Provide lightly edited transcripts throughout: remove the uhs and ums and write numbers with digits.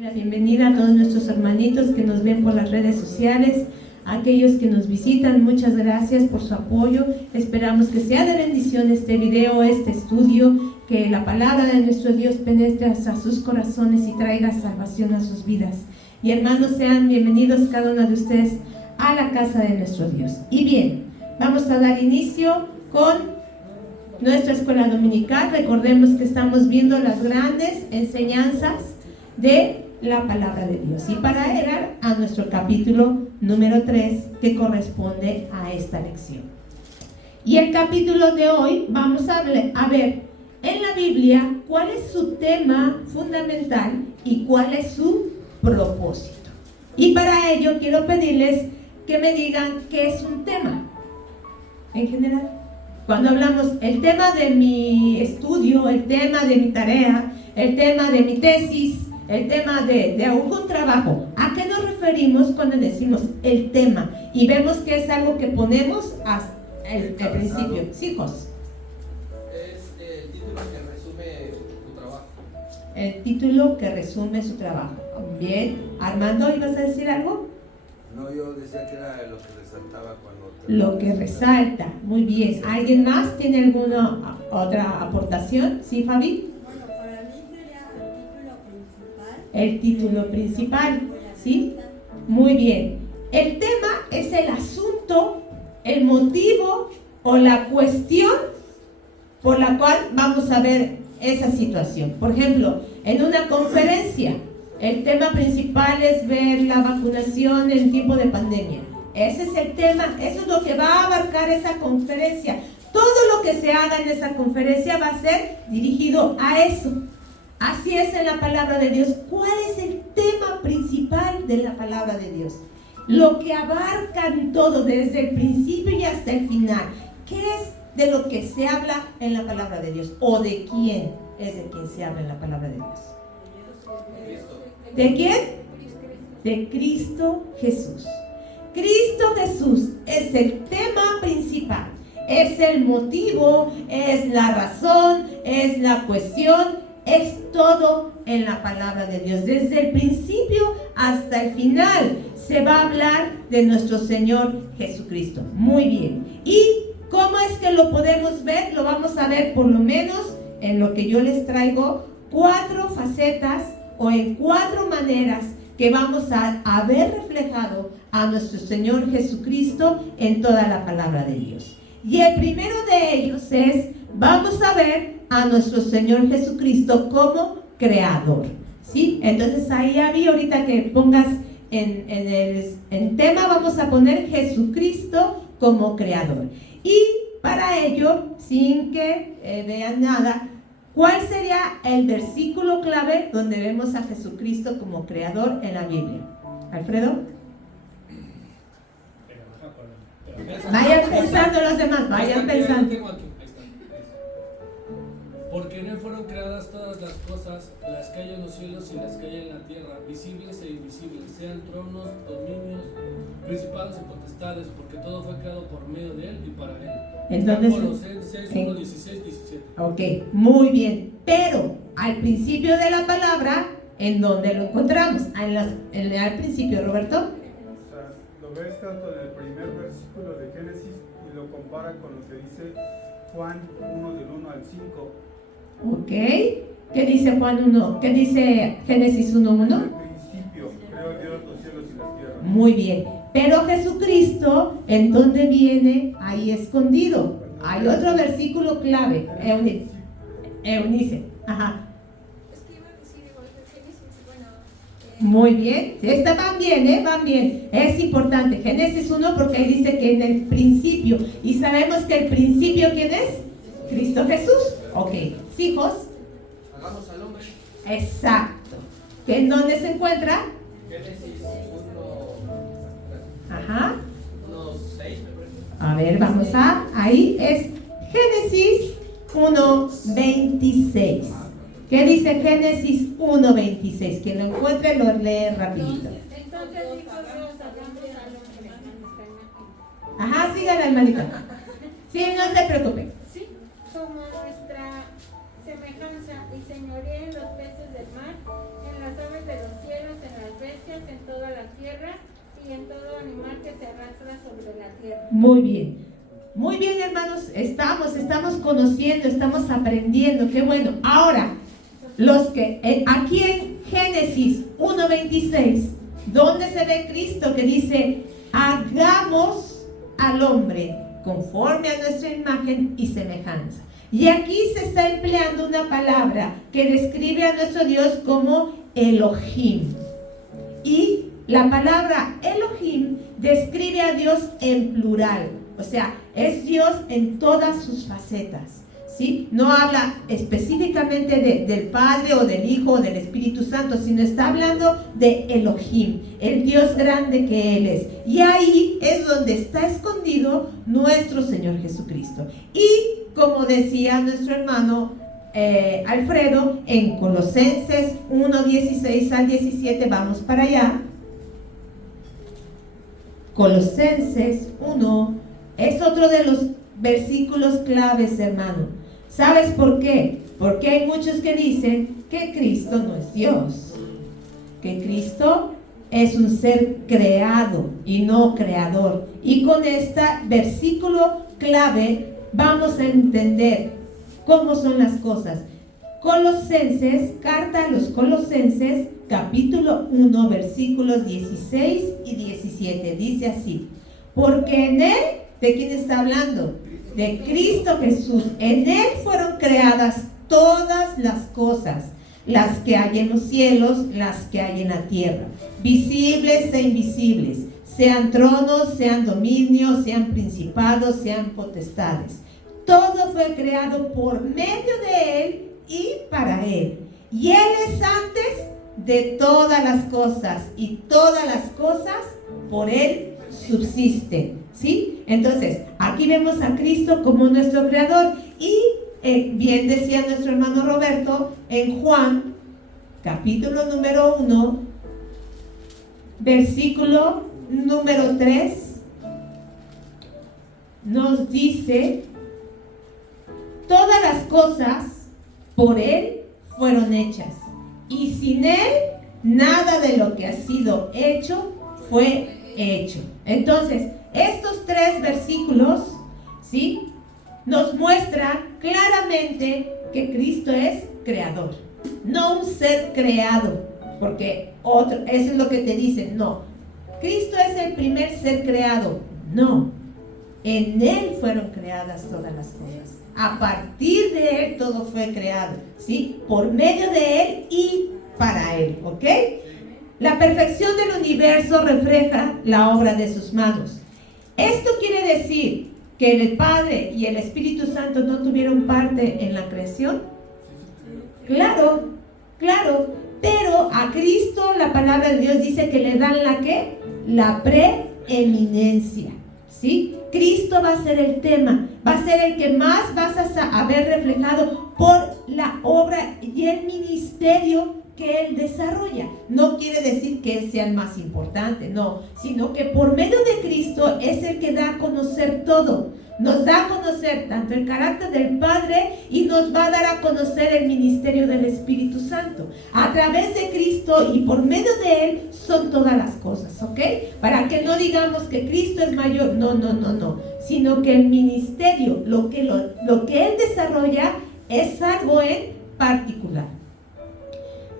La bienvenida a todos nuestros hermanitos que nos ven por las redes sociales, a aquellos que nos visitan, muchas gracias por su apoyo. Esperamos que sea de bendición este video, este estudio, que la palabra de nuestro Dios penetre hasta sus corazones y traiga salvación a sus vidas. Y hermanos, sean bienvenidos cada uno de ustedes a la casa de nuestro Dios. Y bien, vamos a dar inicio con nuestra escuela dominical. Recordemos que estamos viendo las grandes enseñanzas de la palabra de Dios, y para llegar a nuestro capítulo número 3 que corresponde a esta lección. Y el capítulo de hoy vamos a ver en la Biblia cuál es su tema fundamental y cuál es su propósito. Y para ello quiero pedirles que me digan qué es un tema en general. Cuando hablamos el tema de mi estudio, el tema de mi tarea, el tema de mi tesis, el tema de algún trabajo, ¿a qué nos referimos cuando decimos el tema? Y vemos que es algo que ponemos al principio. Sí, Jos. Es el título que resume tu trabajo. El título que resume su trabajo. Bien. Armando, ¿ibas a decir algo? No, yo decía que era lo que resaltaba cuando... Lo que resalta. Muy bien. ¿Alguien más tiene alguna otra aportación? ¿Sí, Fabi? El título principal, ¿sí? Muy bien. El tema es el asunto, el motivo o la cuestión por la cual vamos a ver esa situación. Por ejemplo, en una conferencia, el tema principal es ver la vacunación en tiempo de pandemia. Ese es el tema, eso es lo que va a abarcar esa conferencia. Todo lo que se haga en esa conferencia va a ser dirigido a eso. Así es en la palabra de Dios. ¿Cuál es el tema principal de la palabra de Dios? Lo que abarcan todo desde el principio y hasta el final. ¿Qué es de lo que se habla en la palabra de Dios? ¿O de quién es de quien se habla en la palabra de Dios? ¿De quién? De Cristo Jesús. Cristo Jesús es el tema principal. Es el motivo, es la razón, es la cuestión. Es todo en la palabra de Dios. Desde el principio hasta el final se va a hablar de nuestro Señor Jesucristo. Muy bien. ¿Y cómo es que lo podemos ver? Lo vamos a ver por lo menos en lo que yo les traigo, 4 facetas o en 4 maneras que vamos a ver reflejado a nuestro Señor Jesucristo en toda la palabra de Dios. Y el primero de ellos es, vamos a ver a nuestro Señor Jesucristo como creador, ¿sí? Entonces ahí había, ahorita que pongas en tema, vamos a poner Jesucristo como creador. Y para ello, sin que vean nada, ¿cuál sería el versículo clave donde vemos a Jesucristo como creador en la Biblia? ¿Alfredo? Vayan pensando los demás, vayan pensando. Porque en él fueron creadas todas las cosas, las que hay en los cielos y las que hay en la tierra, visibles e invisibles, sean tronos, dominios, principados y potestades, porque todo fue creado por medio de él y para él. Entonces, Colosenses 1, 16, 17. Ok, muy bien. Pero al principio de la palabra, ¿en dónde lo encontramos? Al principio, Roberto. O sea, lo ves tanto en el primer versículo de Génesis y lo compara con lo que dice Juan 1 del 1 al 5. Ok, ¿qué dice Juan 1? ¿Qué dice Génesis 1:1? En el principio creó Dios los cielos y la tierra. Muy bien, pero Jesucristo, ¿en dónde viene? Ahí escondido. Hay otro versículo clave, Eunice. Ajá. Es que iba a decir igual que Génesis, bueno. Muy bien, van bien, van bien. Es importante, Génesis 1 porque ahí dice que en el principio, y sabemos que el principio, ¿quién es? Cristo Jesús. Ok, hijos. Hagamos al hombre. Exacto. ¿En dónde se encuentra? Génesis 1, Ajá. 6 me parece. A ver, ahí es Génesis 1:26. ¿Qué dice Génesis 1:26? Quien lo encuentre lo lee rapidito. Entonces dijo Dios, hagamos al hombre a nuestra imagen. Ajá, sigan, hermanita. Sí, no se preocupen. Sí, como nuestra semejanza, y señoree en los peces del mar, en las aves de los cielos, y en todo animal que se arrastra sobre la tierra. Muy bien. Muy bien, hermanos, estamos conociendo, estamos aprendiendo, qué bueno. Ahora, los que aquí en Génesis 1:26, ¿dónde se ve Cristo que dice, hagamos al hombre conforme a nuestra imagen y semejanza? Y aquí se está empleando una palabra que describe a nuestro Dios como Elohim. Y la palabra Elohim describe a Dios en plural. O sea, es Dios en todas sus facetas, ¿sí? No habla específicamente del Padre o del Hijo o del Espíritu Santo, sino está hablando de Elohim, el Dios grande que Él es. Y ahí es donde está escondido nuestro Señor Jesucristo. Y como decía nuestro hermano Alfredo, en Colosenses 1:16 al 17, vamos para allá. Colosenses 1 es otro de los versículos claves, hermano. ¿Sabes por qué? Porque hay muchos que dicen que Cristo no es Dios, que Cristo es un ser creado y no creador. Y con este versículo clave vamos a entender cómo son las cosas. Colosenses, carta a los Colosenses, capítulo 1, versículos 16 y 17, dice así: porque en Él, ¿de quién está hablando? De Cristo Jesús. En Él fueron creadas todas las cosas, las que hay en los cielos, las que hay en la tierra, visibles e invisibles, sean tronos, sean dominios, sean principados, sean potestades. Todo fue creado por medio de Él y para Él. Y Él es antes de todas las cosas, y todas las cosas por Él subsisten, ¿sí? Entonces, aquí vemos a Cristo como nuestro creador. Y bien decía nuestro hermano Roberto en Juan, capítulo número 1, versículo número 3, nos dice: todas las cosas por Él fueron hechas, y sin Él nada de lo que ha sido hecho fue hecho. Entonces, estos tres versículos, ¿sí?, nos muestran claramente que Cristo es creador, no un ser creado, porque eso es lo que te dicen. No, Cristo es el primer ser creado. No, en Él fueron creadas todas las cosas. A partir de Él todo fue creado, ¿sí? Por medio de Él y para Él, ¿ok? La perfección del universo refleja la obra de sus manos. Esto quiere decir que el Padre y el Espíritu Santo no tuvieron parte en la creación. Claro, claro, pero a Cristo la palabra de Dios dice que le dan la ¿qué? La preeminencia, ¿sí? Cristo va a ser el tema, va a ser el que más vas a ver reflejado por la obra y el ministerio que Él desarrolla. No quiere decir que Él sea el más importante, no, sino que por medio de Cristo es el que da a conocer todo. Nos da a conocer tanto el carácter del Padre y nos va a dar a conocer el ministerio del Espíritu Santo. A través de Cristo y por medio de Él son todas las cosas, ¿ok? Para que no digamos que Cristo es mayor, no, sino que el ministerio, lo que Él desarrolla es algo en particular.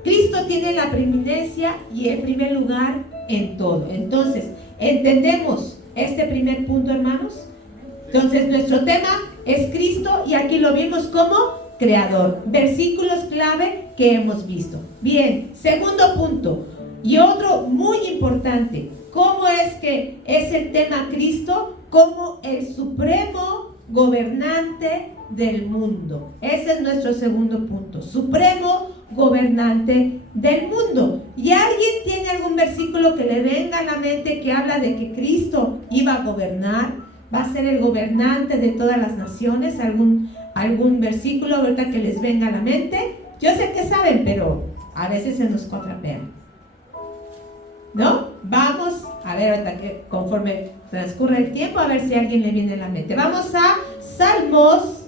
Cristo tiene la preeminencia y el primer lugar en todo. Entonces, ¿entendemos este primer punto, hermanos? Entonces, nuestro tema es Cristo y aquí lo vimos como creador. Versículos clave que hemos visto. Bien, segundo punto y otro muy importante. ¿Cómo es que es el tema Cristo? Como el supremo gobernante del mundo. Ese es nuestro segundo punto. Supremo gobernante del mundo. ¿Y alguien tiene algún versículo que le venga a la mente que habla de que Cristo iba a gobernar? ¿Va a ser el gobernante de todas las naciones? ¿Algún versículo ahorita que les venga a la mente? Yo sé que saben, pero a veces se nos cuatrapean, ¿no? Vamos a ver ahorita que conforme transcurre el tiempo, a ver si a alguien le viene a la mente. Vamos a Salmos,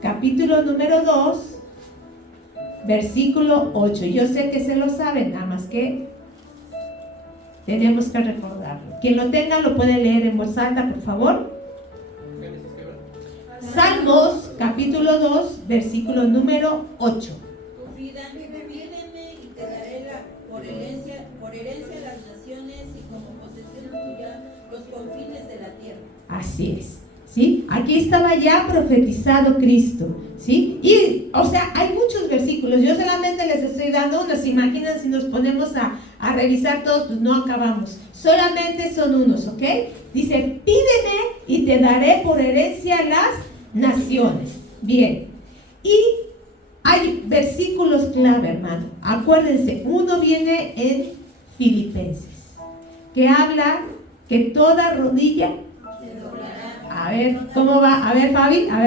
capítulo número 2, versículo 8. Yo sé que se lo saben, nada más que tenemos que recordarlo. Quien lo tenga lo puede leer en voz alta, por favor. Génesis, ¿qué va? Salmos, capítulo 2, versículo número 8. Pídeme y te daré por herencia las naciones y como posesión tuya los confines de la tierra. Así es, ¿sí? Aquí estaba ya profetizado Cristo, ¿sí? Y, o sea, hay muchos versículos. Yo solamente les estoy dando unos. Imaginen si nos ponemos a revisar todos, pues no acabamos. Solamente son unos, ¿ok? Dice, pídeme y te daré por herencia las naciones. Bien. Y hay versículos clave, hermano. Acuérdense, uno viene en Filipenses, que habla que toda rodilla... A ver, ¿cómo va? A ver, Fabi. A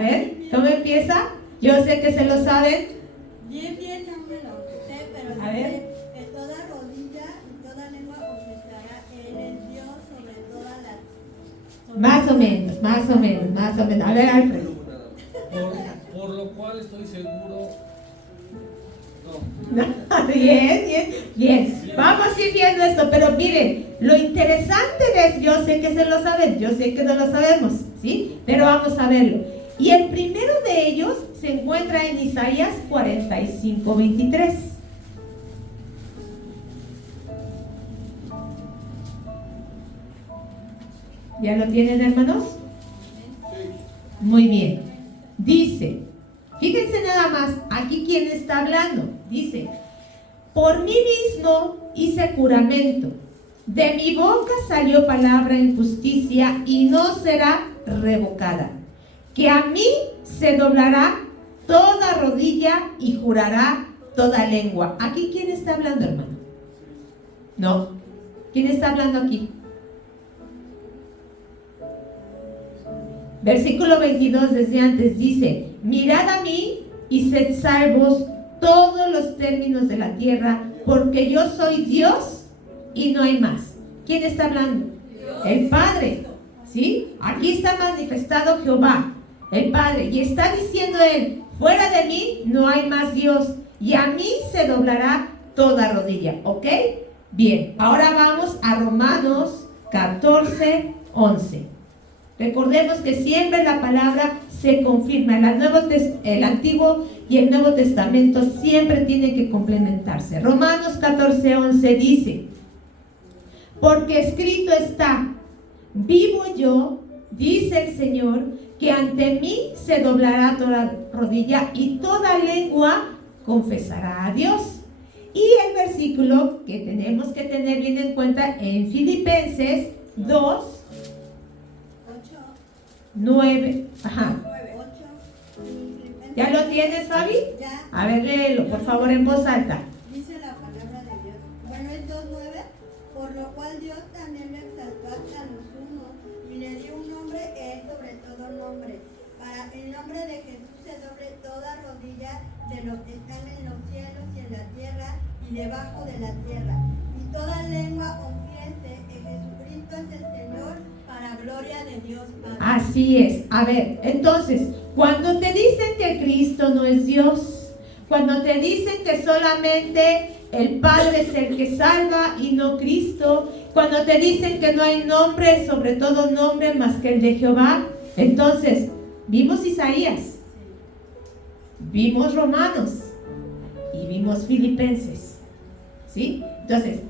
ver, ¿cómo empieza? Yo sé que se lo saben. Bien, no me lo sé, pero A ver. dice que toda rodilla y toda lengua confesará que Él es Dios sobre todas las... Más o menos. A ver, Alfredo. Por lo cual estoy seguro. Bien. Vamos a ir viendo esto, pero miren, lo interesante es, yo sé que se lo saben, yo sé que no lo sabemos, ¿sí? Pero vamos a verlo. Y el primero de ellos se encuentra en Isaías 45:23. ¿Ya lo tienen, hermanos? Sí. Muy bien. Dice, fíjense nada más, aquí quién está hablando. Dice, por mí mismo hice juramento, de mi boca salió palabra en justicia y no será revocada, que a mí se doblará toda rodilla y jurará toda lengua. ¿Aquí quién está hablando, hermano? No. ¿Quién está hablando aquí? Versículo 22 desde antes dice, mirad a mí y sed salvos todos los términos de la tierra, porque yo soy Dios y no hay más. ¿Quién está hablando? El Padre, ¿sí? Aquí está manifestado Jehová, el Padre, y está diciendo él, fuera de mí no hay más Dios, y a mí se doblará toda rodilla, ¿ok? Bien, ahora vamos a Romanos 14:11. Recordemos que siempre la palabra se confirma. El Antiguo y el Nuevo Testamento siempre tienen que complementarse. Romanos 14:11 dice, porque escrito está, vivo yo, dice el Señor, que ante mí se doblará toda rodilla y toda lengua confesará a Dios. Y el versículo que tenemos que tener bien en cuenta en Filipenses 2, 9, ajá. 8. ¿Ya lo tienes, Fabi? Ya. A ver, léelo, por favor, en voz alta. Dice la palabra de Dios. Bueno, es 2:9. Por lo cual Dios también le exaltó hasta los unos y le dio un nombre que es sobre todo nombre. Para el nombre de Jesús se doble toda rodilla de los que están en los cielos y en la tierra y debajo de la tierra. Y toda lengua confiese que Jesucristo es el Señor, para gloria de Dios Padre. Así es. A ver, entonces, cuando te dicen que Cristo no es Dios, cuando te dicen que solamente el Padre es el que salva y no Cristo, cuando te dicen que no hay nombre, sobre todo nombre más que el de Jehová, entonces, vimos Isaías, vimos Romanos y vimos Filipenses, ¿sí? Entonces,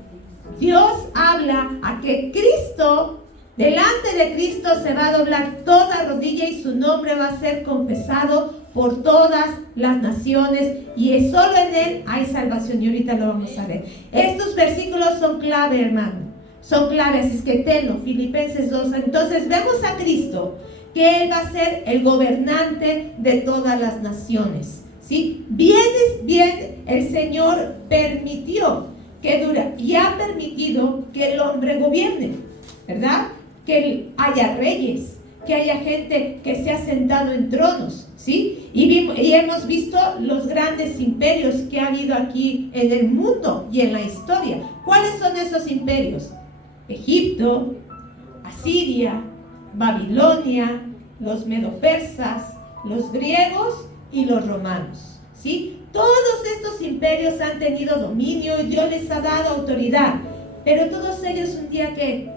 Dios habla a que Cristo, delante de Cristo se va a doblar toda rodilla y su nombre va a ser confesado por todas las naciones y es solo en Él hay salvación y ahorita lo vamos a ver. Estos versículos son clave, hermano, son clave, así es que tenlo, Filipenses 2. Entonces vemos a Cristo, que Él va a ser el gobernante de todas las naciones, ¿sí? Bien, el Señor permitió que y ha permitido que el hombre gobierne, ¿verdad? Que haya reyes, que haya gente que se ha sentado en tronos, ¿sí? Y hemos visto los grandes imperios que ha habido aquí en el mundo y en la historia. ¿Cuáles son esos imperios? Egipto, Asiria, Babilonia, los medo-persas, los griegos y los romanos, ¿sí? Todos estos imperios han tenido dominio y Dios les ha dado autoridad. Pero todos ellos un día que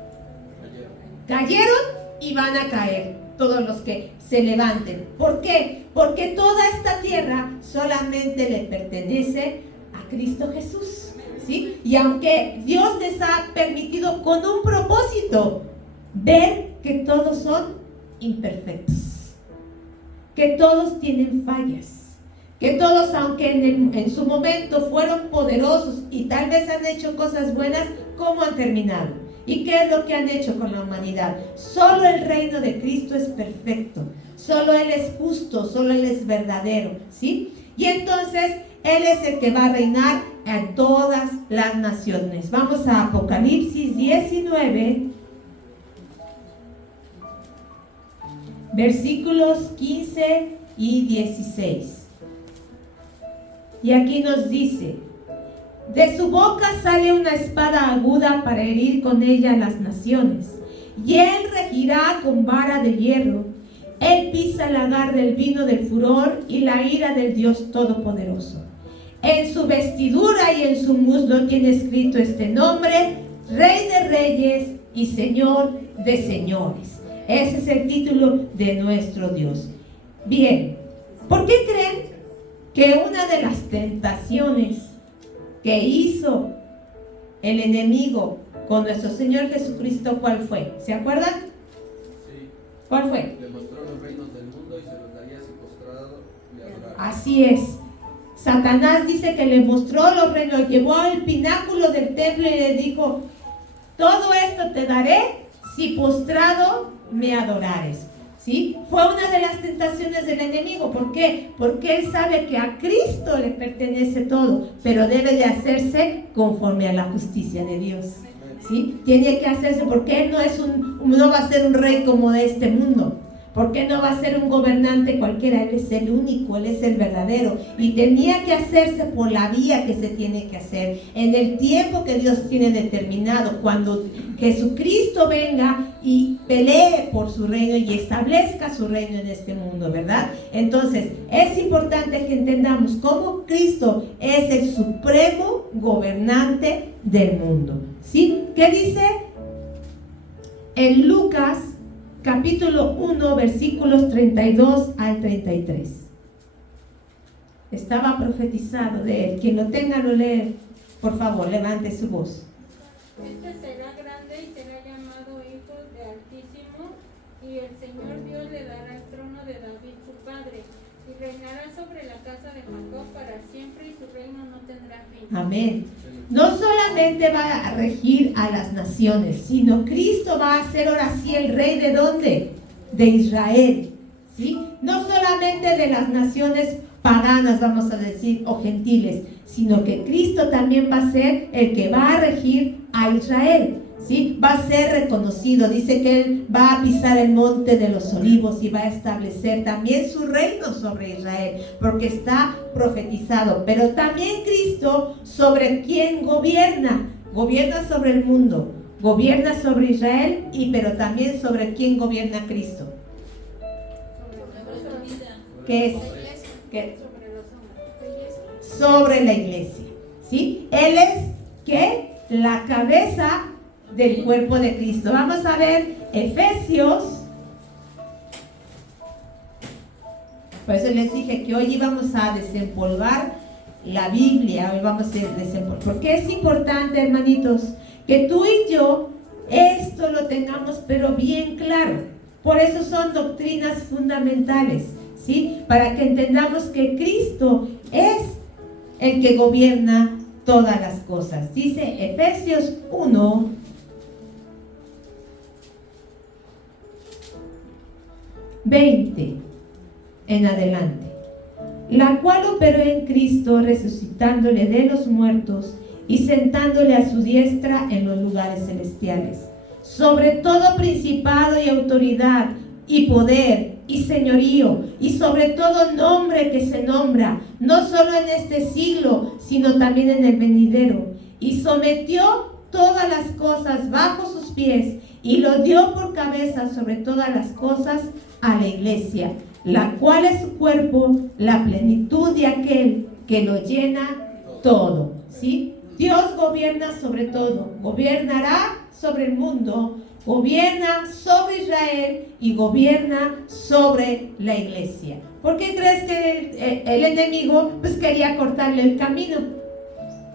cayeron y van a caer, todos los que se levanten. ¿Por qué? Porque toda esta tierra solamente le pertenece a Cristo Jesús, ¿sí? Y aunque Dios les ha permitido con un propósito, ver que todos son imperfectos, que todos tienen fallas, que todos, aunque en su momento fueron poderosos y tal vez han hecho cosas buenas, ¿cómo han terminado? ¿Y qué es lo que han hecho con la humanidad? Solo el reino de Cristo es perfecto, solo Él es justo, solo Él es verdadero, ¿sí? Y entonces Él es el que va a reinar en todas las naciones. Vamos a Apocalipsis 19, versículos 15 y 16. Y aquí nos dice: de su boca sale una espada aguda para herir con ella a las naciones, y él regirá con vara de hierro. Él pisa el lagar del vino del furor y la ira del Dios Todopoderoso. En su vestidura y en su muslo tiene escrito este nombre: Rey de Reyes y Señor de Señores. Ese es el título de nuestro Dios. Bien, ¿por qué creen que una de las tentaciones que hizo el enemigo con nuestro Señor Jesucristo, ¿cuál fue? ¿Se acuerdan? Sí. ¿Cuál fue? Le mostró los reinos del mundo y se los daría si postrado le adorara. Así es. Satanás dice que le mostró los reinos, llevó al pináculo del templo y le dijo: todo esto te daré si postrado me adorares. ¿Sí? Fue una de las tentaciones del enemigo. ¿Por qué? Porque él sabe que a Cristo le pertenece todo, pero debe de hacerse conforme a la justicia de Dios. ¿Sí? Tiene que hacerse, porque él no va a ser un rey como de este mundo. Porque no va a ser un gobernante cualquiera. Él es el único, Él es el verdadero. Y tenía que hacerse por la vía que se tiene que hacer, en el tiempo que Dios tiene determinado, cuando Jesucristo venga y pelee por su reino y establezca su reino en este mundo, ¿verdad? Entonces, es importante que entendamos cómo Cristo es el supremo gobernante del mundo. ¿Sí? ¿Qué dice en Lucas capítulo 1, versículos 32 al 33? Estaba profetizado de él. Quien lo tenga lo lee, por favor, levante su voz. Este será grande y será llamado Hijo del Altísimo, y el Señor Dios le dará el trono de David su padre, y reinará sobre la casa de Jacob para siempre, y su reino no tendrá fin. Amén. No solamente va a regir a las naciones, sino Cristo va a ser ahora sí el rey ¿de dónde? De Israel, ¿sí? No solamente de las naciones paganas, vamos a decir, o gentiles, sino que Cristo también va a ser el que va a regir a Israel, ¿sí? Va a ser reconocido. Dice que Él va a pisar el monte de los olivos y va a establecer también su reino sobre Israel, porque está profetizado. Pero también Cristo, sobre quien gobierna sobre el mundo, gobierna sobre Israel, pero también sobre quien gobierna Cristo. ¿Qué es? ¿Qué? Sobre la iglesia, ¿sí? Él es, ¿qué? La cabeza del cuerpo de Cristo. Vamos a ver Efesios. Por eso les dije que hoy íbamos a desempolvar la Biblia. Hoy vamos a desempolvar. Porque es importante, hermanitos, que tú y yo esto lo tengamos pero bien claro. Por eso son doctrinas fundamentales, ¿sí? Para que entendamos que Cristo es el que gobierna todas las cosas. Dice Efesios 1, ...20 en adelante, la cual operó en Cristo, resucitándole de los muertos y sentándole a su diestra en los lugares celestiales, sobre todo principado y autoridad y poder y señorío, y sobre todo nombre que se nombra, no solo en este siglo, sino también en el venidero, y sometió todas las cosas bajo sus pies, y lo dio por cabeza sobre todas las cosas a la iglesia, la cual es su cuerpo, la plenitud de aquel que lo llena todo, ¿sí? Dios gobierna sobre todo, gobernará sobre el mundo, gobierna sobre Israel y gobierna sobre la iglesia. ¿Por qué crees que el enemigo pues quería cortarle el camino?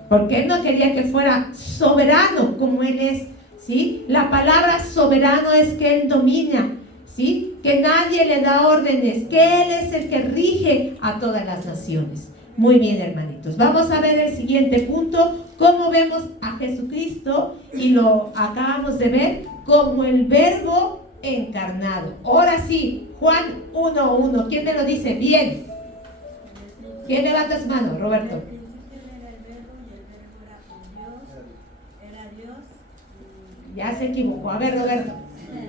Porque él no quería que fuera soberano como él es, ¿sí? La palabra soberano es que él domina, ¿sí? Que nadie le da órdenes, que él es el que rige a todas las naciones. Muy bien, hermanitos. Vamos a ver el siguiente punto, cómo vemos a Jesucristo, y lo acabamos de ver como el Verbo encarnado. Ahora sí, Juan 1:1. ¿Quién me lo dice? Bien. ¿Quién levanta su mano? Roberto. Ya se equivocó. A ver, Roberto.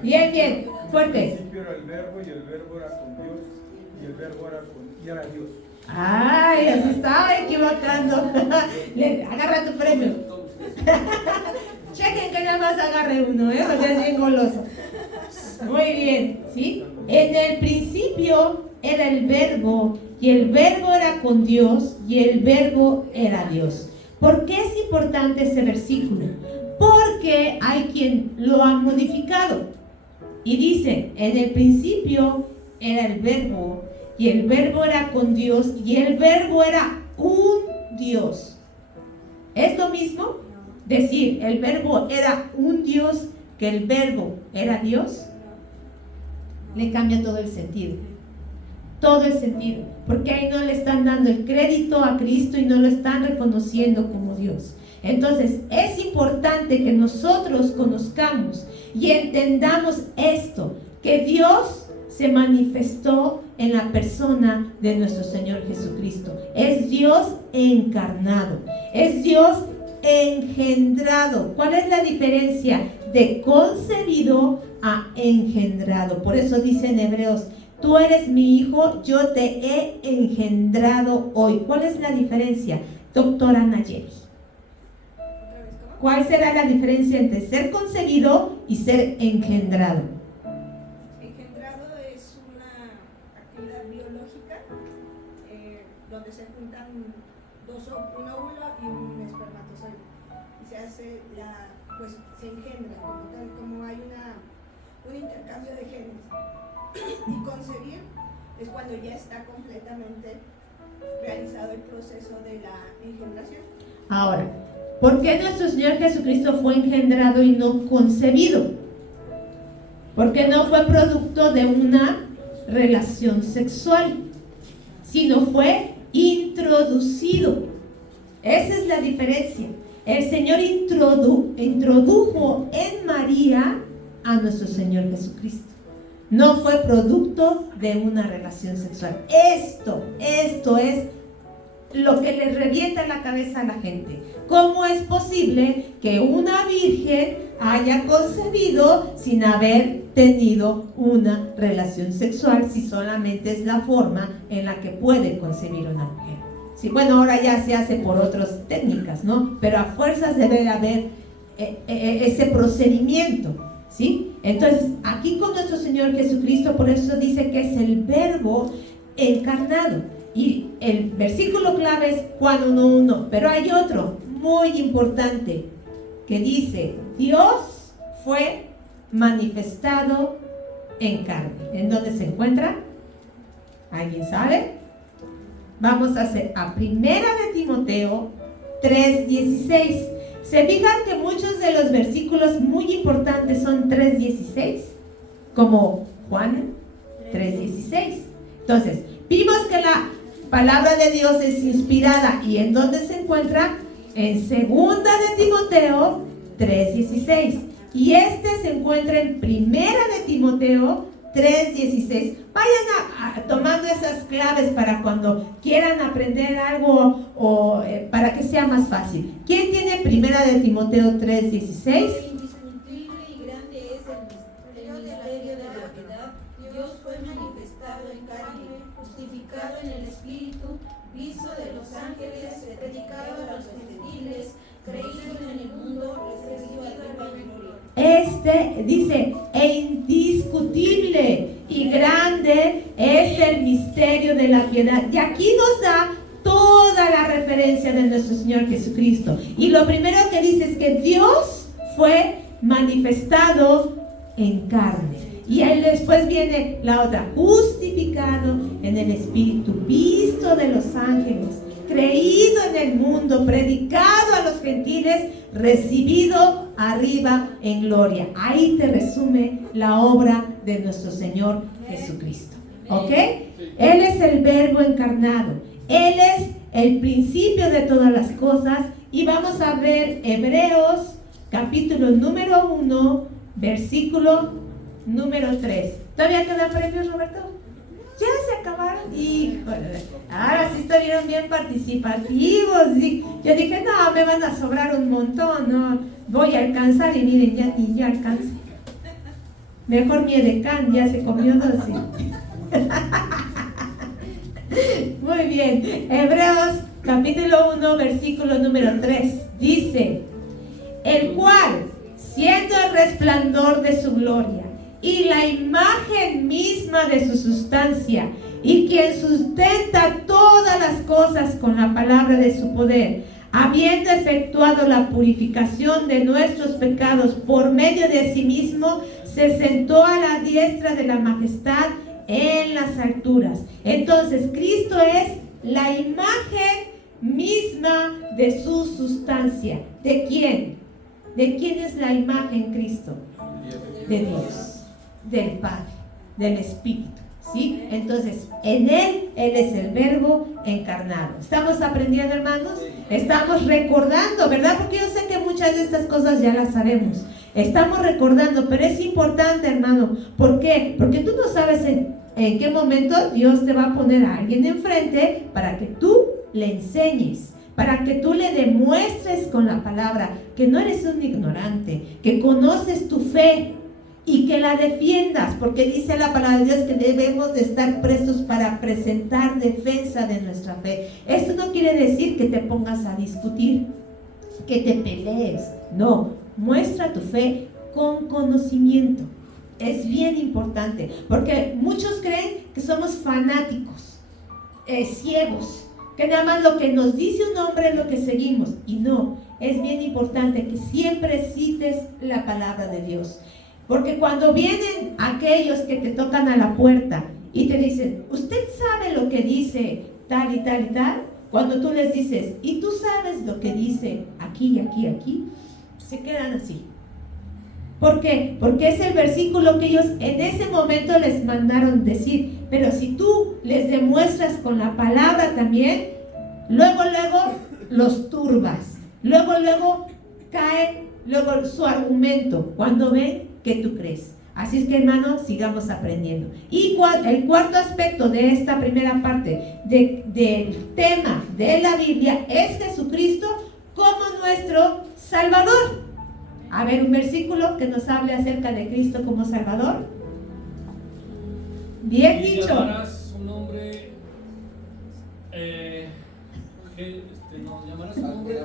Bien, bien. Fuerte. Al principio era el verbo y el verbo era con Dios y el verbo era Dios. Ay, se estaba equivocando. Agarra tu premio. Chequen que nada más agarre uno, porque es bien goloso. Muy bien, ¿sí? En el principio era el verbo, y el verbo era con Dios, y el verbo era Dios. ¿Por qué es importante ese versículo? Porque hay quien lo ha modificado. Y dice, en el principio era el verbo, y el verbo era con Dios, y el verbo era un Dios. ¿Es lo mismo decir el verbo era un Dios que el verbo era Dios? Le cambia todo el sentido. Todo el sentido. Porque ahí no le están dando el crédito a Cristo y no lo están reconociendo como Dios. Entonces, es importante que nosotros conozcamos y entendamos esto, que Dios se manifestó en la persona de nuestro Señor Jesucristo. Es Dios encarnado, es Dios engendrado. ¿Cuál es la diferencia de concebido a engendrado? Por eso dice en Hebreos, tú eres mi hijo, yo te he engendrado hoy. ¿Cuál es la diferencia, doctora Nayeli? ¿Cuál será la diferencia entre ser concebido y ser engendrado? Engendrado es una actividad biológica donde se juntan un óvulo y un espermatozoide y se hace pues se engendra como tal, como hay un intercambio de genes. Y concebir es cuando ya está completamente realizado el proceso de la engendración. Ahora, ¿por qué nuestro Señor Jesucristo fue engendrado y no concebido? Porque no fue producto de una relación sexual, sino fue introducido. Esa es la diferencia. El Señor introdujo en María a nuestro Señor Jesucristo. No fue producto de una relación sexual. Esto es lo que le revienta la cabeza a la gente. ¿Cómo es posible que una virgen haya concebido sin haber tenido una relación sexual, si solamente es la forma en la que puede concebir una mujer? Sí, bueno, ahora ya se hace por otras técnicas, ¿no? Pero a fuerzas debe haber ese procedimiento, ¿sí? Entonces, aquí con nuestro Señor Jesucristo, por eso dice que es el Verbo encarnado. Y el versículo clave es Juan 1:1, pero hay otro muy importante que dice, Dios fue manifestado en carne. ¿En dónde se encuentra? ¿Alguien sabe? Vamos a hacer a Primera de Timoteo 3:16. ¿Se fijan que muchos de los versículos muy importantes son 3:16? Como Juan 3:16. Entonces, vimos que la palabra de Dios es inspirada. ¿Y en dónde se encuentra? En Segunda de Timoteo 3:16. Y se encuentra en Primera de Timoteo 3:16. Vayan tomando esas claves para cuando quieran aprender algo o para que sea más fácil. ¿Quién tiene Primera de Timoteo 3:16? Indiscutible y grande es el misterio de la piedad. Dios fue manifestado en carne, justificado en el Espíritu, visto de los ángeles, predicado a los gentiles, creído en el mundo, recibido arriba en gloria. Dice, e indiscutible y grande es el misterio de la piedad. Y aquí nos da toda la referencia referencia de nuestro Señor Jesucristo. Y lo primero que dice es que Dios fue manifestado en carne. Y ahí después viene la otra: justificado en el Espíritu, visto de los ángeles, creído en el mundo, predicado a los gentiles, recibido arriba en gloria. Ahí te resume la obra de nuestro Señor Jesucristo. ¿Ok? Él es el Verbo encarnado. Él es el principio de todas las cosas. Y vamos a ver Hebreos capítulo número 1, versículo número 3. ¿Todavía quedan premios, Roberto? Ya se acabaron. Híjole, ahora sí estuvieron bien participativos. Sí. Yo dije, no, me van a sobrar un montón, no voy a alcanzar. Y miren, ya alcancé. Mejor mi edecán ya se comió 12. Muy bien. Hebreos capítulo 1, versículo número 3. Dice: el cual, siendo el resplandor de su gloria y la imagen misma de su sustancia, y quien sustenta todas las cosas con la palabra de su poder, habiendo efectuado la purificación de nuestros pecados por medio de sí mismo, se sentó a la diestra de la majestad en las alturas. Entonces, Cristo es la imagen misma de su sustancia. ¿De quién? ¿De quién es la imagen Cristo? De Dios, del Padre, del Espíritu. ¿Sí? Entonces, en Él es el Verbo encarnado. ¿Estamos aprendiendo, hermanos? Estamos recordando, ¿verdad? Porque yo sé que muchas de estas cosas ya las sabemos. Estamos recordando, pero es importante, hermano. ¿Por qué? Porque tú no sabes en qué momento Dios te va a poner a alguien enfrente para que tú le enseñes, para que tú le demuestres con la palabra que no eres un ignorante, que conoces tu fe y que la defiendas, porque dice la palabra de Dios que debemos de estar prestos para presentar defensa de nuestra fe. Esto no quiere decir que te pongas a discutir, que te pelees. No, muestra tu fe con conocimiento. Es bien importante, porque muchos creen que somos fanáticos, ciegos, que nada más lo que nos dice un hombre es lo que seguimos. Y no, es bien importante que siempre cites la palabra de Dios. Porque cuando vienen aquellos que te tocan a la puerta y te dicen, ¿usted sabe lo que dice tal y tal y tal? Cuando tú les dices, ¿y tú sabes lo que dice aquí y aquí y aquí? Se quedan así. ¿Por qué? Porque es el versículo que ellos en ese momento les mandaron decir. Pero si tú les demuestras con la palabra también, luego los turbas. Luego cae su argumento cuando ven que tú crees. Así es que, hermano, sigamos aprendiendo. Y el cuarto aspecto de esta primera parte del tema de la Biblia es Jesucristo como nuestro Salvador. A ver, un versículo que nos hable acerca de Cristo como Salvador. Bien y dicho. Llamarás su nombre, llamarás su nombre,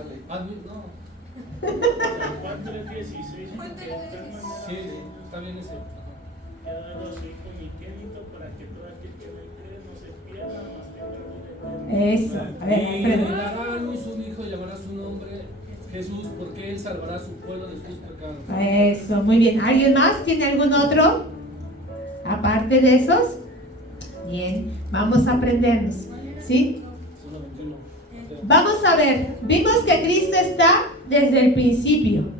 no. Juan 3:16. Sí, está bien ese. Que ha dado a su Hijo unigénito para que todo aquel que le cree no se pierda, mas tenga vida eterna. Eso. A ver, Y Alfredo. dará a luz un hijo, llamará su nombre Jesús, porque él salvará a su pueblo de sus pecados. Eso, muy bien. ¿Alguien más? ¿Tiene algún otro? Aparte de esos. Bien, vamos a aprendernos. ¿Sí? Solamente uno. Vamos a ver. Vimos que Cristo está desde el principio.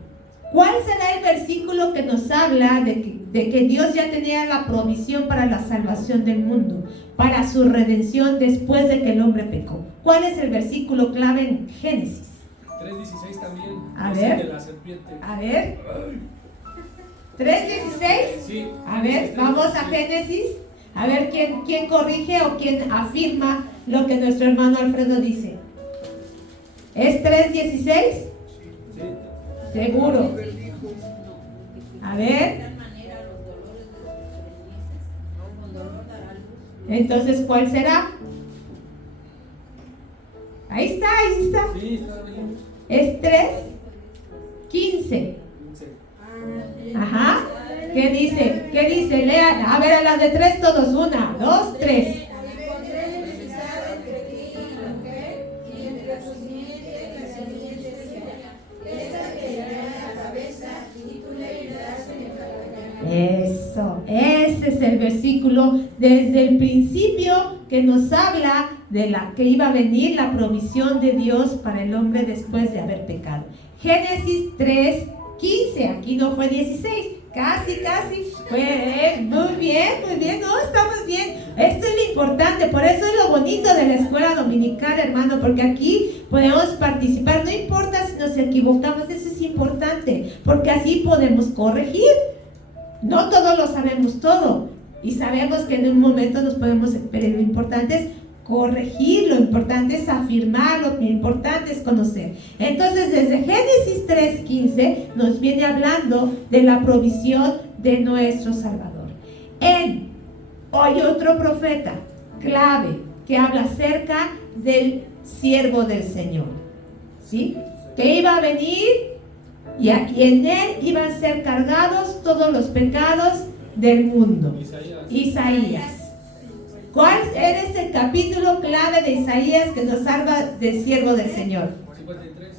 ¿Cuál será el versículo que nos habla de que Dios ya tenía la provisión para la salvación del mundo, para su redención después de que el hombre pecó? ¿Cuál es el versículo clave en Génesis? 3:16 también. A es ver. el de la serpiente. A ver. 3:16. Sí. A ver, vamos a Génesis. A ver quién corrige o quién afirma lo que nuestro hermano Alfredo dice. ¿Es 3:16? Seguro. A ver. Entonces, ¿cuál será? Ahí está. Sí, está bien. Es 3:15. Ajá. ¿Qué dice? Lea. A ver, a las de 3 todos. 1, 2, 3. Encontré necesidad entre ti y la mujer, y entre tus simiente, la simiente de ella. Esta te herirá en la cabeza y tú le herirás en el calcañar. Eso, ese es el versículo desde el principio que nos habla de la que iba a venir la provisión de Dios para el hombre después de haber pecado. Génesis 3:15, aquí no fue 16, casi, fue muy bien, no, estamos bien. Esto es lo importante, por eso es lo bonito de la escuela dominical, hermano, porque aquí podemos participar, no importa si nos equivocamos, eso es importante, porque así podemos corregir. No todos lo sabemos todo, y sabemos que en un momento nos podemos, pero lo importante es corregir, lo importante es afirmar, lo importante es conocer. Entonces, desde Génesis 3:15 nos viene hablando de la provisión de nuestro Salvador. Hoy otro profeta clave que habla acerca del siervo del Señor, ¿sí? Que iba a venir y en él iban a ser cargados todos los pecados del mundo. Isaías. ¿Cuál es ese capítulo clave de Isaías que nos salva del siervo del Señor? 53.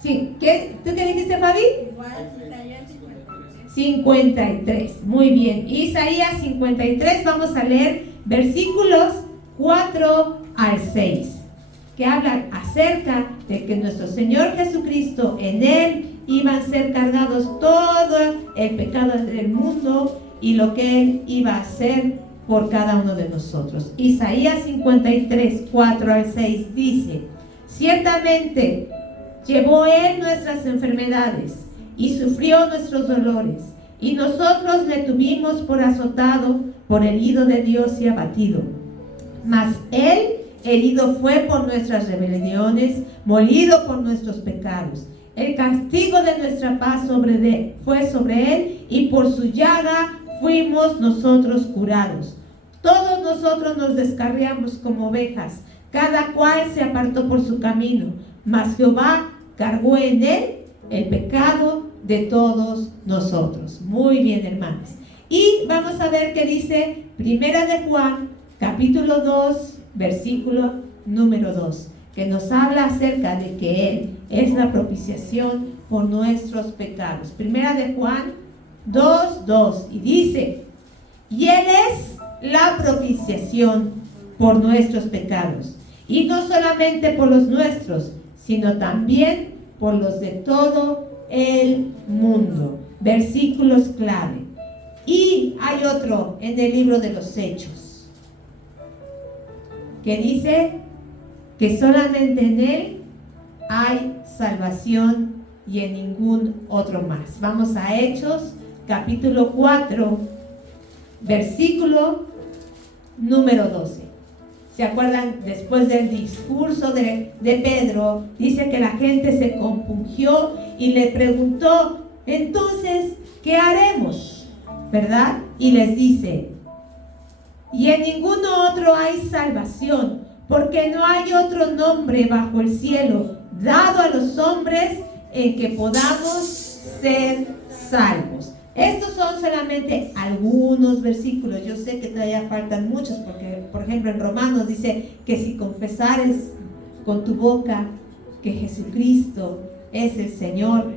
Sí. ¿Tú qué dijiste, Fabi? Igual, Isaías 53. 53. Muy bien. Isaías 53. Vamos a leer versículos 4 al 6. Que hablan acerca de que nuestro Señor Jesucristo, en él iban a ser cargados todo el pecado del mundo y lo que él iba a hacer por cada uno de nosotros. Isaías 53, 4 al 6 dice: ciertamente llevó él nuestras enfermedades y sufrió nuestros dolores, y nosotros le tuvimos por azotado, por herido de Dios y abatido. Mas él herido fue por nuestras rebeliones, molido por nuestros pecados. El castigo de nuestra paz fue sobre él, y por su llaga fuimos nosotros curados. Todos nosotros nos descarriamos como ovejas, cada cual se apartó por su camino, mas Jehová cargó en él el pecado de todos nosotros. Muy bien, hermanos. Y vamos a ver qué dice Primera de Juan, capítulo 2, versículo número 2, que nos habla acerca de que él es la propiciación por nuestros pecados. Primera de Juan 2:2, y dice: y él es la propiciación por nuestros pecados, y no solamente por los nuestros, sino también por los de todo el mundo. Versículos clave. Y hay otro en el libro de los Hechos que dice que solamente en él hay salvación y en ningún otro más. Vamos a Hechos capítulo 4, versículo número 12. ¿Se acuerdan? Después del discurso de Pedro, dice que la gente se compungió y le preguntó: entonces, ¿qué haremos? ¿Verdad? Y les dice: y en ninguno otro hay salvación, porque no hay otro nombre bajo el cielo dado a los hombres en que podamos ser salvos. Estos son solamente algunos versículos. Yo sé que todavía faltan muchos, porque, por ejemplo, en Romanos dice que si confesares con tu boca que Jesucristo es el Señor,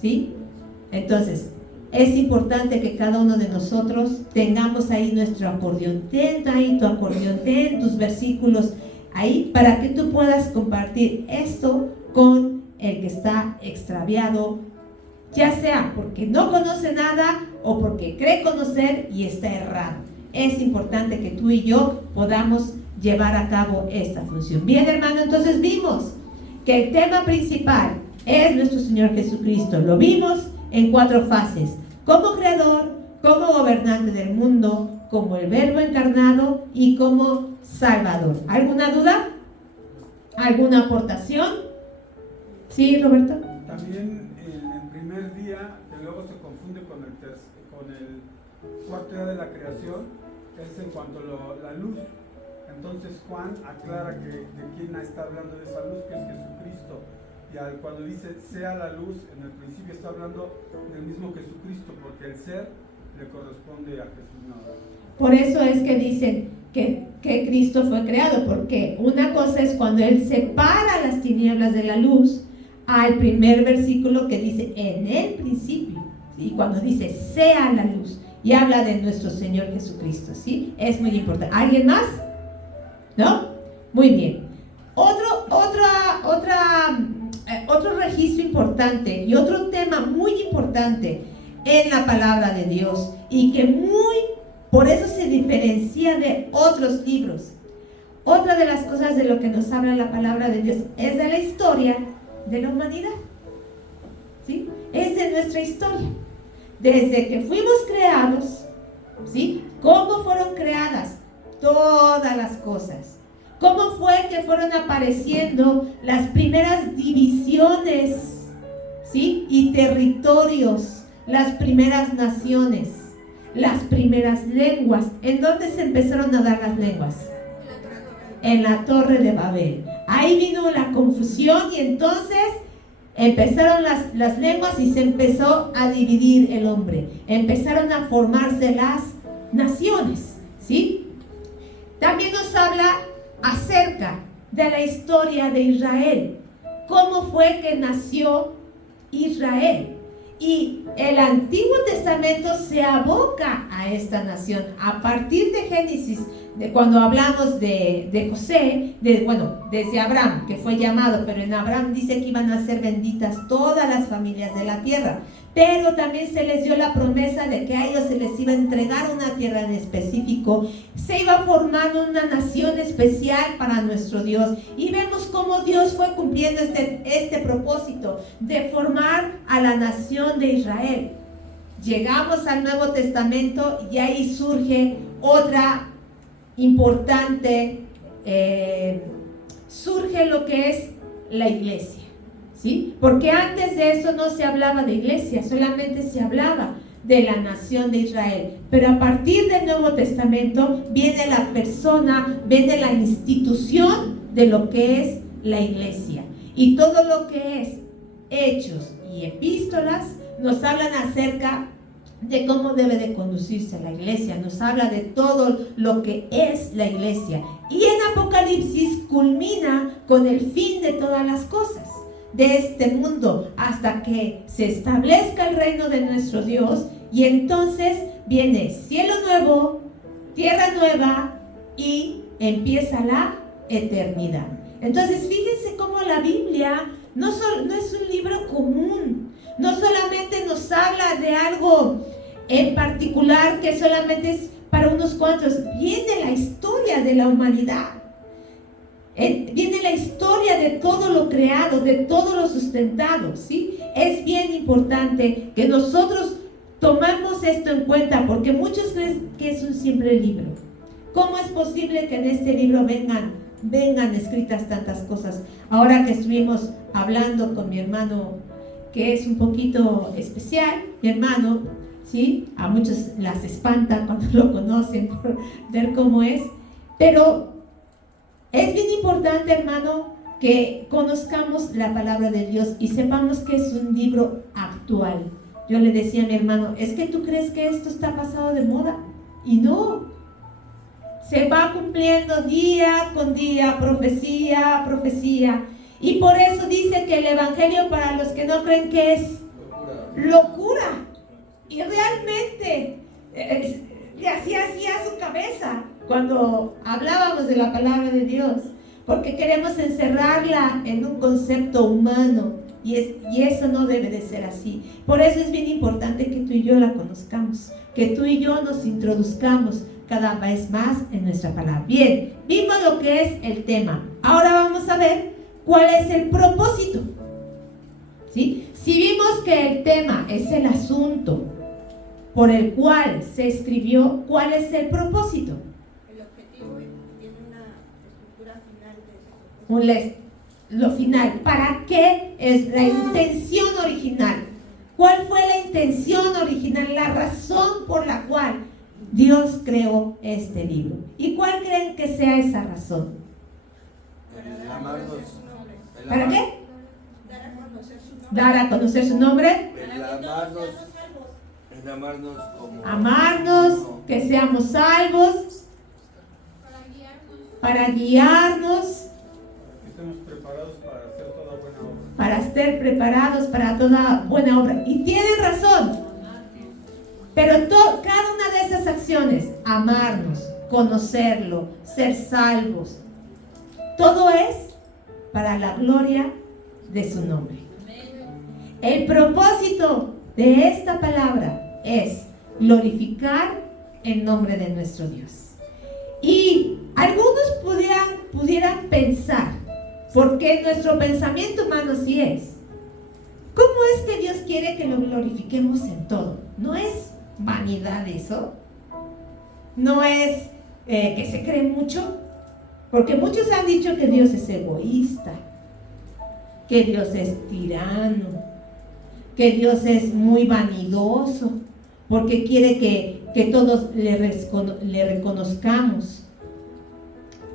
¿sí? Entonces, es importante que cada uno de nosotros tengamos ahí nuestro acordeón. Ten ahí tu acordeón, ten tus versículos ahí para que tú puedas compartir esto con el que está extraviado, ya sea porque no conoce nada o porque cree conocer y está errado. Es importante que tú y yo podamos llevar a cabo esta función. Bien, hermano, entonces vimos que el tema principal es nuestro Señor Jesucristo. Lo vimos en 4 fases: como creador, como gobernante del mundo, como el Verbo encarnado y como Salvador. ¿Alguna duda? ¿Alguna aportación? ¿Sí, Roberto? También el primer día, que luego se confunde con el cuarto día de la creación, es en cuanto a la luz. Entonces Juan aclara que de quién está hablando de esa luz, que es Jesucristo. Y cuando dice sea la luz, en el principio está hablando del mismo Jesucristo, porque el ser le corresponde a Jesús nada más. Por eso es que dicen que que Cristo fue creado, porque una cosa es cuando Él separa las tinieblas de la luz, al primer versículo que dice en el principio, y cuando dice sea la luz, y habla de nuestro Señor Jesucristo, ¿sí? Es muy importante. ¿Alguien más? ¿No? Muy bien. Otro registro importante y otro tema muy importante en la palabra de Dios, y que por eso se diferencia de otros libros. Otra de las cosas de lo que nos habla la palabra de Dios es de la historia de la humanidad, ¿sí? Es de nuestra historia. Desde que fuimos creados, ¿sí? ¿Cómo fueron creadas todas las cosas? ¿Cómo fue que fueron apareciendo las primeras divisiones, ¿sí? Y territorios, las primeras naciones, las primeras lenguas? ¿En dónde se empezaron a dar las lenguas? En la Torre de Babel. Ahí vino la confusión y entonces empezaron las lenguas y se empezó a dividir el hombre. Empezaron a formarse las naciones, ¿sí? También nos habla acerca de la historia de Israel. ¿Cómo fue que nació Israel? Y el Antiguo Testamento se aboca a esta nación. A partir de Génesis, de cuando hablamos de José, desde Abraham, que fue llamado, pero en Abraham dice que iban a ser benditas todas las familias de la tierra. Pero también se les dio la promesa de que a ellos se les iba a entregar una tierra en específico. Se iba formando una nación especial para nuestro Dios. Y vemos cómo Dios fue cumpliendo este propósito de formar a la nación de Israel. Llegamos al Nuevo Testamento y ahí surge otra importante, surge lo que es la iglesia. ¿Sí? Porque antes de eso no se hablaba de iglesia, solamente se hablaba de la nación de Israel. Pero a partir del Nuevo Testamento viene la persona, viene la institución de lo que es la iglesia. Y todo lo que es Hechos y Epístolas nos hablan acerca de cómo debe de conducirse la iglesia, nos habla de todo lo que es la iglesia. Y en Apocalipsis culmina con el fin de todas las cosas de este mundo, hasta que se establezca el reino de nuestro Dios, y entonces viene cielo nuevo, tierra nueva, y empieza la eternidad. Entonces fíjense cómo la Biblia no es un libro común, no solamente nos habla de algo en particular que solamente es para unos cuantos. Viene la historia de la humanidad. Viene la historia de todo lo creado, de todo lo sustentado, ¿sí? Es bien importante que nosotros tomemos esto en cuenta, porque muchos creen que es un simple libro. ¿Cómo es posible que en este libro vengan escritas tantas cosas? Ahora que estuvimos hablando con mi hermano, que es un poquito especial, mi hermano, ¿sí? A muchos las espanta cuando lo conocen por ver cómo es, pero es bien importante, hermano, que conozcamos la palabra de Dios y sepamos que es un libro actual. Yo le decía a mi hermano, es que tú crees que esto está pasado de moda, y no, se va cumpliendo día con día, profecía a profecía, y por eso dice que el evangelio, para los que no creen, que es locura. Y realmente le hacía así a su cabeza cuando hablábamos de la palabra de Dios, porque queremos encerrarla en un concepto humano, y eso no debe de ser así. Por eso es bien importante que tú y yo la conozcamos, que tú y yo nos introduzcamos cada vez más en nuestra palabra. Bien, vimos lo que es el tema. Ahora vamos a ver cuál es el propósito, ¿sí? Si vimos que el tema es el asunto por el cual se escribió, ¿cuál es el propósito? El objetivo tiene una estructura final de ese. Lo final. ¿Para qué es la intención original? ¿Cuál fue la intención original? La razón por la cual Dios creó este libro. ¿Y cuál creen que sea esa razón? ¿Para qué? Dar a conocer su nombre. Amarnos como amarnos, que seamos salvos, para guiarnos, Que estemos preparados para hacer toda buena obra. para estar preparados para toda buena obra. Y tienen razón. Pero cada una de esas acciones, amarnos, conocerlo, ser salvos, todo es para la gloria de su nombre. El propósito de esta palabra es glorificar el nombre de nuestro Dios. Y algunos pudieran pensar, porque nuestro pensamiento humano sí es, ¿cómo es que Dios quiere que lo glorifiquemos en todo? ¿No es vanidad eso? ¿No es que se cree mucho? Porque muchos han dicho que Dios es egoísta, que Dios es tirano, que Dios es muy vanidoso, porque quiere que todos le reconozcamos.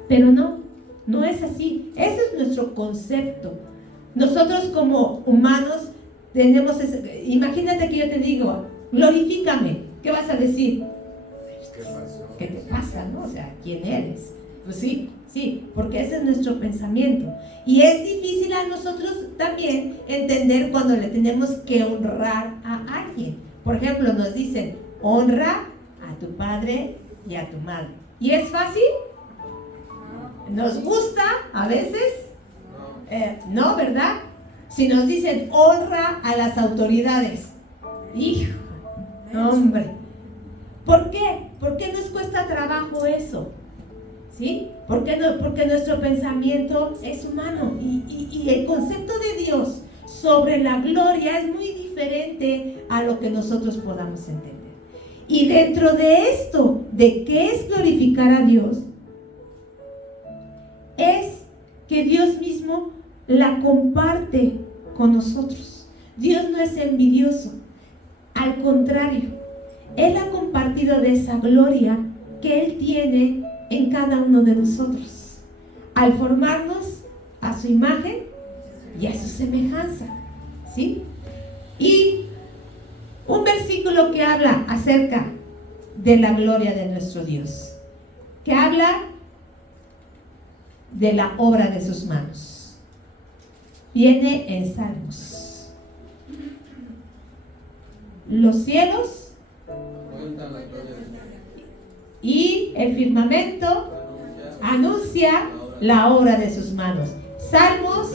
Pero no es así. Ese es nuestro concepto. Nosotros como humanos tenemos imagínate que yo te digo, glorifícame. ¿Qué vas a decir? ¿Qué pasó? ¿Qué te pasa, no? O sea, ¿quién eres? Pues sí, porque ese es nuestro pensamiento. Y es difícil a nosotros también entender cuando le tenemos que honrar a alguien. Por ejemplo, nos dicen, honra a tu padre y a tu madre. ¿Y es fácil? ¿Nos gusta a veces? No, ¿verdad? Si nos dicen, honra a las autoridades. Hijo, hombre. ¿Por qué? ¿Por qué nos cuesta trabajo eso? ¿Sí? Porque nuestro pensamiento es humano y el concepto de Dios sobre la gloria es muy diferente a lo que nosotros podamos entender. Y dentro de esto, de qué es glorificar a Dios, es que Dios mismo la comparte con nosotros. Dios no es envidioso, al contrario, Él ha compartido de esa gloria que Él tiene en cada uno de nosotros, al formarnos a su imagen y a su semejanza, ¿sí? Y un versículo que habla acerca de la gloria de nuestro Dios, que habla de la obra de sus manos, viene en Salmos. Los cielos Cuentan la gloria de Dios. y el firmamento anuncia la obra de sus manos. Salmos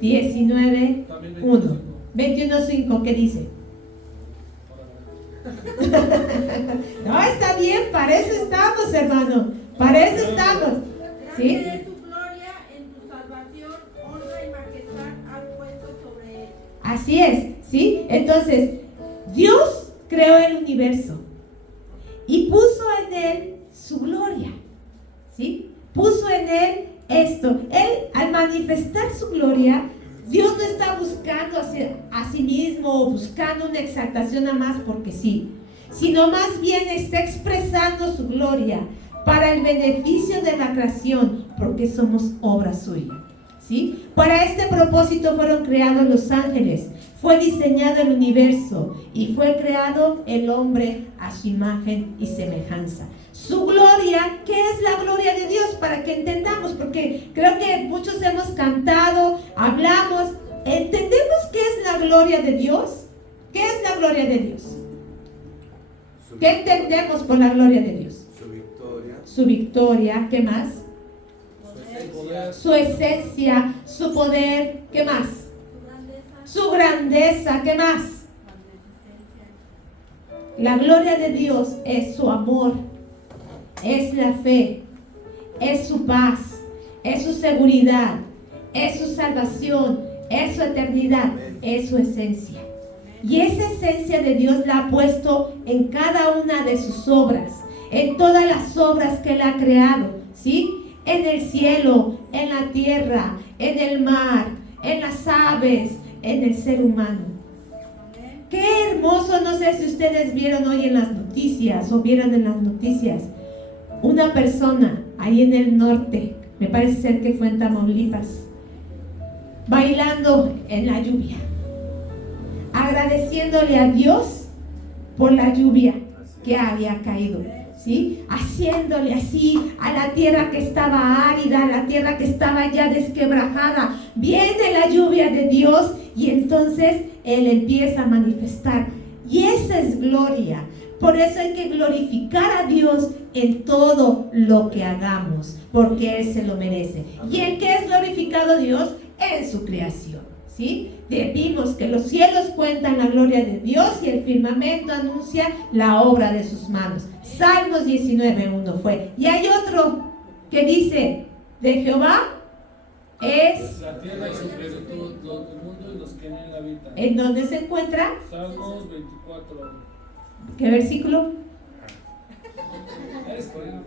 19, 1. 21:5, ¿qué dice? No, está bien, para eso estamos, hermano. Para eso estamos. ¿Sí? Grande es tu gloria, en tu salvación, honra y majestad has puesto sobre él. Así es, ¿sí? Entonces, Dios creó el universo y puso en él su gloria, ¿sí? Puso en él esto. Él, al manifestar su gloria, Dios no está buscando a sí mismo o buscando una exaltación a más porque sí, sino más bien está expresando su gloria para el beneficio de la creación, porque somos obra suya, ¿sí? Para este propósito fueron creados los ángeles, fue diseñado el universo y fue creado el hombre a su imagen y semejanza. Su gloria, ¿qué es la gloria de Dios? Para que entendamos, porque creo que muchos hemos cantado, hablamos, ¿entendemos qué es la gloria de Dios? ¿Qué es la gloria de Dios? ¿Qué entendemos por la gloria de Dios? Su victoria. Su victoria, ¿qué más? Poder. Su esencia, su poder, ¿qué más? Su grandeza, ¿qué más? La gloria de Dios es su amor, es la fe, es su paz, es su seguridad, es su salvación, es su eternidad, es su esencia. Y esa esencia de Dios la ha puesto en cada una de sus obras, en todas las obras que Él ha creado, ¿sí? En el cielo, en la tierra, en el mar, en las aves, en el ser humano. Qué hermoso, no sé si ustedes vieron hoy en las noticias o vieron en las noticias, una persona ahí en el norte, me parece ser que fue en Tamaulipas, bailando en la lluvia, agradeciéndole a Dios por la lluvia que había caído. ¿sí? Haciéndole así a la tierra que estaba árida, a la tierra que estaba ya desquebrajada. Viene la lluvia de Dios y entonces Él empieza a manifestar. Y esa es gloria. Por eso hay que glorificar a Dios en todo lo que hagamos, porque Él se lo merece. ¿Y en qué es glorificado Dios? En su creación, ¿sí? Vimos que los cielos cuentan la gloria de Dios y el firmamento anuncia la obra de sus manos. Salmos 19:1 fue. Y hay otro que dice, de Jehová es la tierra y su plenitud, el mundo y los que en él habitan. ¿En dónde se encuentra? Salmos 24. ¿Qué versículo?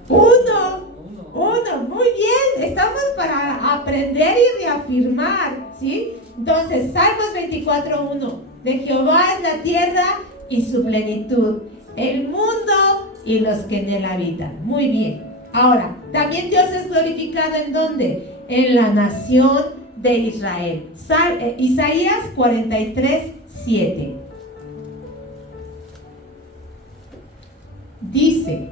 Uno, muy bien, estamos para aprender y reafirmar, ¿sí? Entonces, Salmos 24:1, de Jehová es la tierra y su plenitud, el mundo y los que en él habitan. Muy bien. Ahora, también Dios es glorificado ¿en dónde? En la nación de Israel. Isaías 43:7. Dice: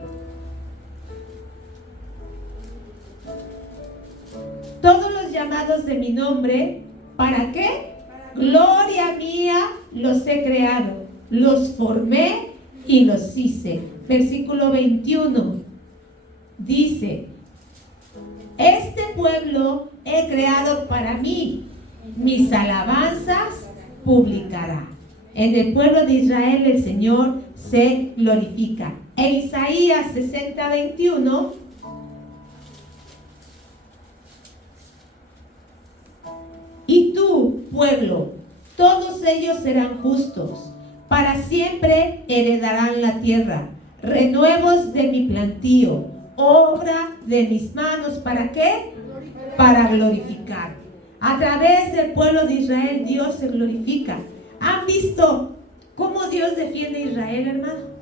todos los llamados de mi nombre, ¿para qué? Gloria mía los he creado, los formé y los hice. Versículo 21 dice: este pueblo he creado para mí, mis alabanzas publicará. En el pueblo de Israel el Señor se glorifica. En Isaías 60:21 y tú, pueblo, todos ellos serán justos, para siempre heredarán la tierra, renuevos de mi plantío, obra de mis manos. ¿Para qué? Para glorificar. A través del pueblo de Israel Dios se glorifica. ¿Han visto cómo Dios defiende a Israel, hermano?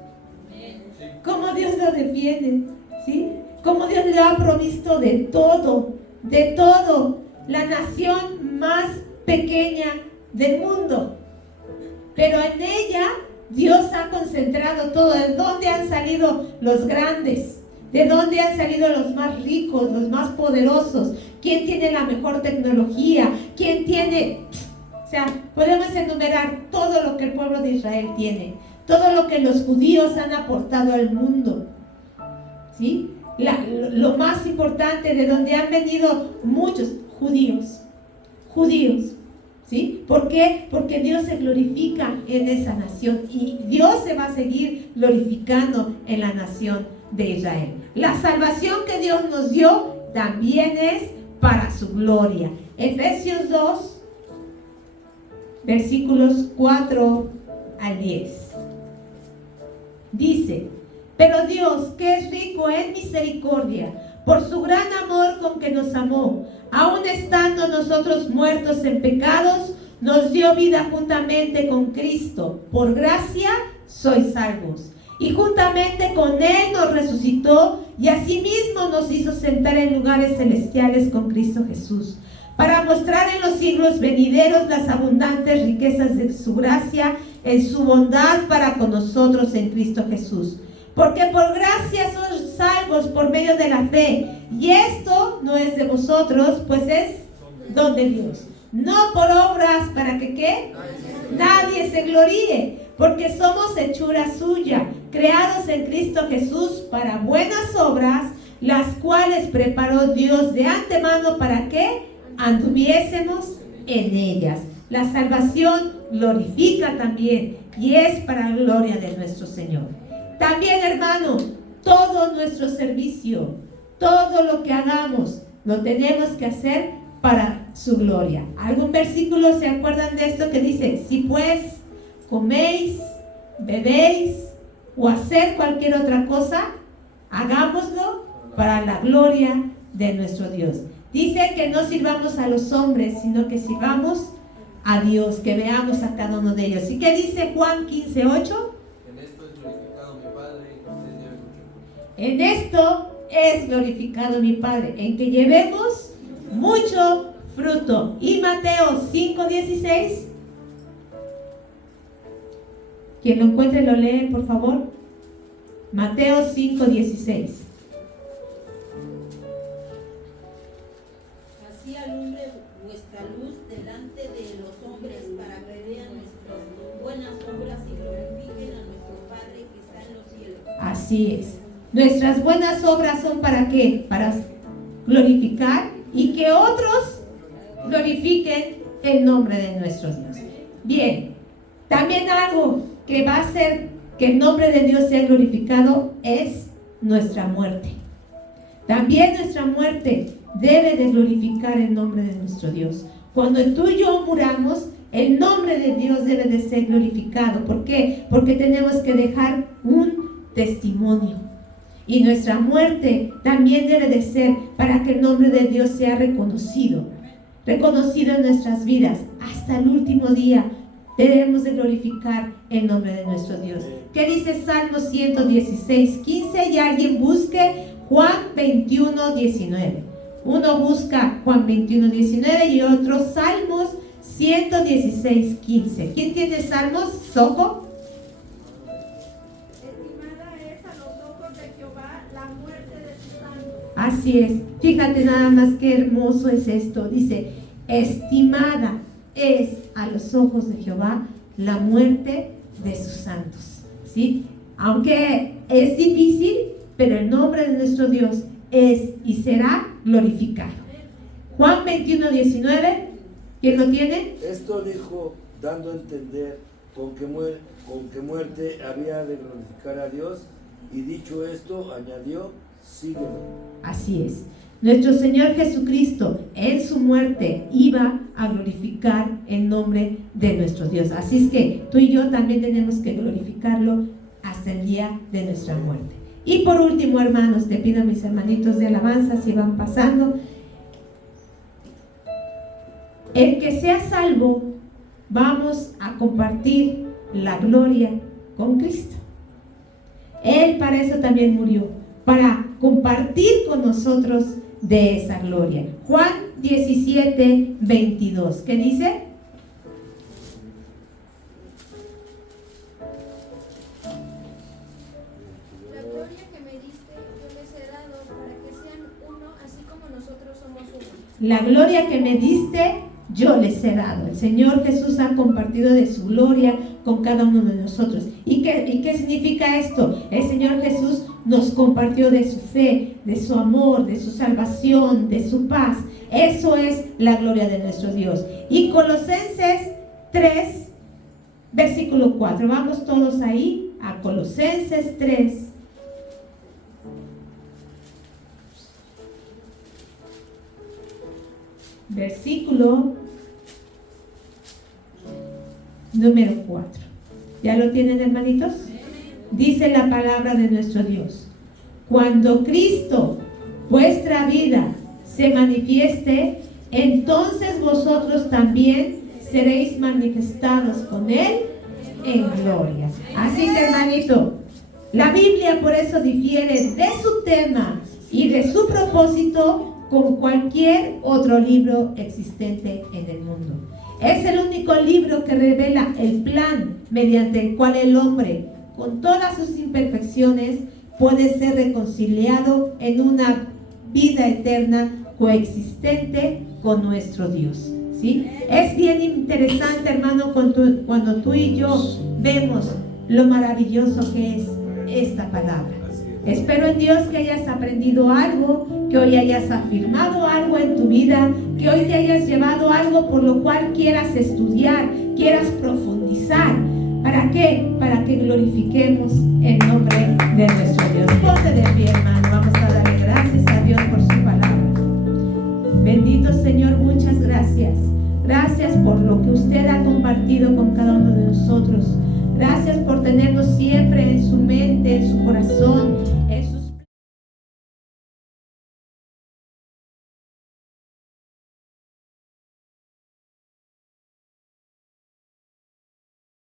Cómo Dios lo defiende, ¿sí? Cómo Dios le ha provisto de todo, de todo. La nación más pequeña del mundo, pero en ella Dios ha concentrado todo. ¿De dónde han salido los grandes? ¿De dónde han salido los más ricos, los más poderosos? ¿Quién tiene la mejor tecnología? ¿Quién tiene? O sea, podemos enumerar todo lo que el pueblo de Israel tiene, todo lo que los judíos han aportado al mundo, ¿sí? Lo más importante, de donde han venido muchos judíos, ¿sí? ¿Por qué? Porque Dios se glorifica en esa nación y Dios se va a seguir glorificando en la nación de Israel. La salvación que Dios nos dio también es para su gloria. Efesios 2, versículos 4 al 10. Dice: pero Dios, que es rico en misericordia, por su gran amor con que nos amó, aun estando nosotros muertos en pecados, nos dio vida juntamente con Cristo. Por gracia sois salvos. Y juntamente con Él nos resucitó y asimismo nos hizo sentar en lugares celestiales con Cristo Jesús, para mostrar en los siglos venideros las abundantes riquezas de su gracia en su bondad para con nosotros en Cristo Jesús. Porque por gracia sois salvos por medio de la fe, y esto no es de vosotros, pues es don de Dios, no por obras para que ¿qué? Nadie se gloríe, porque somos hechura suya, creados en Cristo Jesús para buenas obras, las cuales preparó Dios de antemano para que anduviésemos en ellas. La salvación glorifica también y es para la gloria de nuestro Señor. También, hermano, todo nuestro servicio, todo lo que hagamos, lo tenemos que hacer para su gloria. ¿Algún versículo se acuerdan de esto que dice: si pues coméis, bebéis o hacer cualquier otra cosa, hagámoslo para la gloria de nuestro Dios? Dice que no sirvamos a los hombres, sino que sirvamos a Dios, que veamos a cada uno de ellos. ¿Y qué dice Juan 15:8? En esto es glorificado mi Padre, en que llevemos mucho fruto. Y Mateo 5:16. Quien lo encuentre lo lee, por favor. Mateo 5:16. Así alumbre vuestra luz delante de los hombres, para que vean nuestras buenas obras y glorifiquen a nuestro Padre que está en los cielos. Así es. Nuestras buenas obras son ¿para qué? Para glorificar y que otros glorifiquen el nombre de nuestro Dios. Bien, también algo que va a hacer que el nombre de Dios sea glorificado es nuestra muerte. También nuestra muerte debe de glorificar el nombre de nuestro Dios. Cuando tú y yo muramos, el nombre de Dios debe de ser glorificado. ¿Por qué? Porque tenemos que dejar un testimonio. Y nuestra muerte también debe de ser para que el nombre de Dios sea reconocido en nuestras vidas. Hasta el último día debemos de glorificar el nombre de nuestro Dios. ¿Qué dice Salmo 116:15? Y alguien busque Juan 21:19. Uno busca Juan 21:19 y otro Salmos 116:15. ¿Quién tiene Salmos? ¿Soco? Así es. Fíjate nada más qué hermoso es esto. Dice, estimada es a los ojos de Jehová la muerte de sus santos. ¿Sí? Aunque es difícil, pero el nombre de nuestro Dios es y será glorificado. Juan 21:19. ¿Quién lo tiene? Esto dijo, dando a entender con qué muerte había de glorificar a Dios, y dicho esto, añadió, sígueme. Así es. Nuestro Señor Jesucristo en su muerte iba a glorificar el nombre de nuestro Dios. Así es que tú y yo también tenemos que glorificarlo hasta el día de nuestra muerte. Y por último, hermanos, te pido a mis hermanitos de alabanza, si van pasando, el que sea salvo, vamos a compartir la gloria con Cristo. Él para eso también murió, para compartir con nosotros de esa gloria. Juan 17:22. ¿Qué dice? La gloria que me diste yo les he dado para que sean uno, así como nosotros somos uno. La gloria que me diste yo les he dado. El Señor Jesús ha compartido de su gloria con cada uno de nosotros. ¿Y qué significa esto? El Señor Jesús nos compartió de su fe, de su amor, de su salvación, de su paz. Eso es la gloria de nuestro Dios. Y Colosenses 3, versículo 4. Vamos todos ahí a Colosenses 3. Versículo número 4. ¿Ya lo tienen, hermanitos? Dice la palabra de nuestro Dios: cuando Cristo, vuestra vida, se manifieste, entonces vosotros también seréis manifestados con Él en gloria. Así que, hermanito, la Biblia por eso difiere de su tema y de su propósito con cualquier otro libro existente en el mundo. Es el único libro que revela el plan mediante el cual el hombre, con todas sus imperfecciones, puede ser reconciliado en una vida eterna coexistente con nuestro Dios. ¿Sí? Es bien interesante, hermano, cuando tú y yo vemos lo maravilloso que es esta palabra. Espero en Dios que hayas aprendido algo, que hoy hayas afirmado algo en tu vida, que hoy te hayas llevado algo por lo cual quieras estudiar, quieras profundizar. ¿Para qué? Para que glorifiquemos el nombre de nuestro Dios. Ponte de pie, hermano. Vamos a darle gracias a Dios por su palabra. Bendito Señor, muchas gracias. Gracias por lo que usted ha compartido con cada uno de nosotros. Gracias por tenernos siempre en su mente, en su corazón.